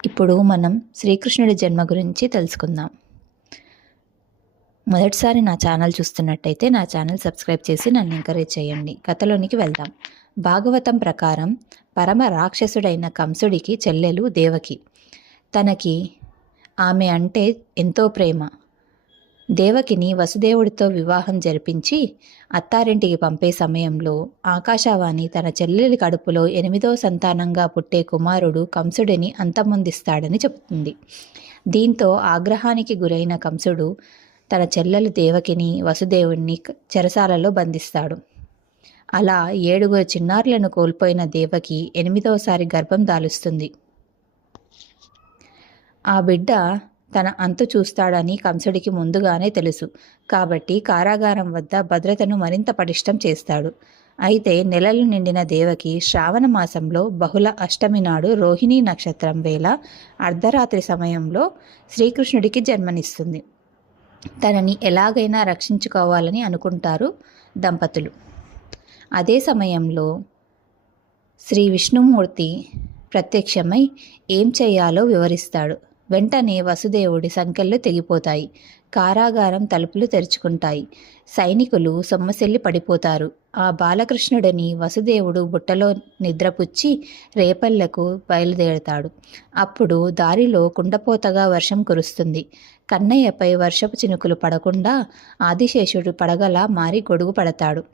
ఇప్పుడు మనం శ్రీకృష్ణుడి జన్మ గురించి తెలుసుకుందాం. మొదటిసారి నా ఛానల్ చూస్తున్నట్టయితే నా ఛానల్ సబ్స్క్రైబ్ చేసి నన్ను ఎంకరేజ్ చేయండి. కథలోనికి వెళ్దాం. భాగవతం ప్రకారం పరమ రాక్షసుడైన కంసుడికి చెల్లెలు దేవకి. తనకి ఆమె అంటే ఎంతో ప్రేమ. దేవకిని వసుదేవుడితో వివాహం జరిపించి అత్తారింటికి పంపే సమయంలో ఆకాశవాణి తన చెల్లెలి కడుపులో 8వ సంతానంగా పుట్టే కుమారుడు కంసుడిని అంతమొందిస్తాడని చెబుతుంది. దీంతో ఆగ్రహానికి గురైన కంసుడు తన చెల్లెలు దేవకిని వసుదేవుడిని చెరసాలలో బంధిస్తాడు. అలా 7 చిన్నారులను కోల్పోయిన దేవకి 8వసారి గర్భం దాలుస్తుంది. ఆ బిడ్డ తన అంతు చూస్తాడని కంసుడికి ముందుగానే తెలుసు. కాబట్టి కారాగారం వద్ద భద్రతను మరింత పటిష్టం చేస్తాడు. అయితే నెలలు నిండిన దేవకి శ్రావణ మాసంలో బహుళ అష్టమి నాడు రోహిణీ నక్షత్రం వేళ అర్ధరాత్రి సమయంలో శ్రీకృష్ణుడికి జన్మనిస్తుంది. తనని ఎలాగైనా రక్షించుకోవాలని అనుకుంటారు దంపతులు. అదే సమయంలో శ్రీ విష్ణుమూర్తి ప్రత్యక్షమై ఏం చేయాలో వివరిస్తాడు. వెంటనే వసుదేవుడి సంకెళ్ళు తెగిపోతాయి. కారాగారం తలుపులు తెరుచుకుంటాయి. సైనికులు సొమ్మసిల్లి పడిపోతారు. ఆ బాలకృష్ణుడిని వసుదేవుడు బుట్టలో నిద్రపుచ్చి రేపల్లకు బయలుదేరతాడు. అప్పుడు దారిలో కుండపోతగా వర్షం కురుస్తుంది. కన్నయ్యపై వర్షపు చినుకులు పడకుండా ఆదిశేషుడు పడగలా మారి గొడుగు పడతాడు.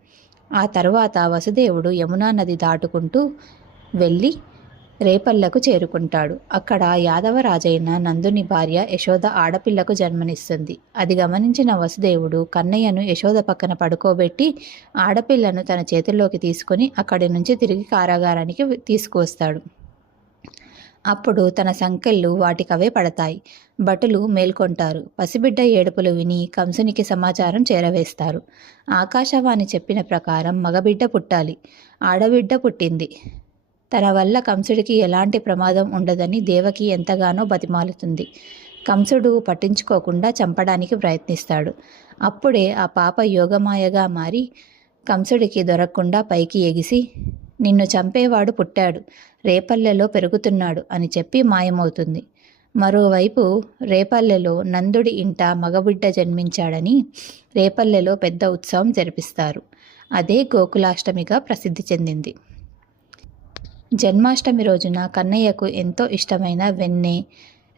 ఆ తర్వాత వసుదేవుడు యమునా నది దాటుకుంటూ వెళ్ళి రేపల్లకు చేరుకుంటాడు. అక్కడ యాదవరాజైన నందుని భార్య యశోద ఆడపిల్లకు జన్మనిస్తుంది. అది గమనించిన వసుదేవుడు కన్నయ్యను యశోద పక్కన పడుకోబెట్టి ఆడపిల్లను తన చేతుల్లోకి తీసుకొని అక్కడి నుంచి తిరిగి కారాగారానికి తీసుకువస్తాడు. అప్పుడు తన సంకెళ్ళు వాటికవే పడతాయి. భటులు మేల్కొంటారు. పసిబిడ్డ ఏడుపులు విని కంసునికి సమాచారం చేరవేస్తారు. ఆకాశవాణి చెప్పిన ప్రకారం మగబిడ్డ పుట్టాలి. ఆడబిడ్డ పుట్టింది. తన వల్ల కంసుడికి ఎలాంటి ప్రమాదం ఉండదని దేవకి ఎంతగానో బతిమాలుతుంది. కంసుడు పట్టించుకోకుండా చంపడానికి ప్రయత్నిస్తాడు. అప్పుడే ఆ పాప యోగమాయగా మారి కంసుడికి దొరకకుండా పైకి ఎగిసి నిన్ను చంపేవాడు పుట్టాడు, రేపల్లెలో పెరుగుతున్నాడు అని చెప్పి మాయమవుతుంది. మరోవైపు రేపల్లెలో నందుడి ఇంట మగబిడ్డ జన్మించాడని రేపల్లెలో పెద్ద ఉత్సవం జరిపిస్తారు. అదే గోకులాష్టమిగా ప్రసిద్ధి చెందింది. జన్మాష్టమి రోజున కన్నయ్యకు ఎంతో ఇష్టమైన వెన్నె,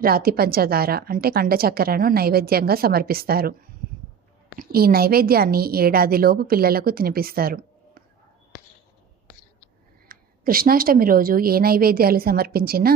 రాతి పంచదార అంటే కండ చక్కెరను నైవేద్యంగా సమర్పిస్తారు. ఈ నైవేద్యాన్ని ఏడాదిలోపు పిల్లలకు తినిపిస్తారు. కృష్ణాష్టమి రోజు ఏ నైవేద్యాలు సమర్పించినా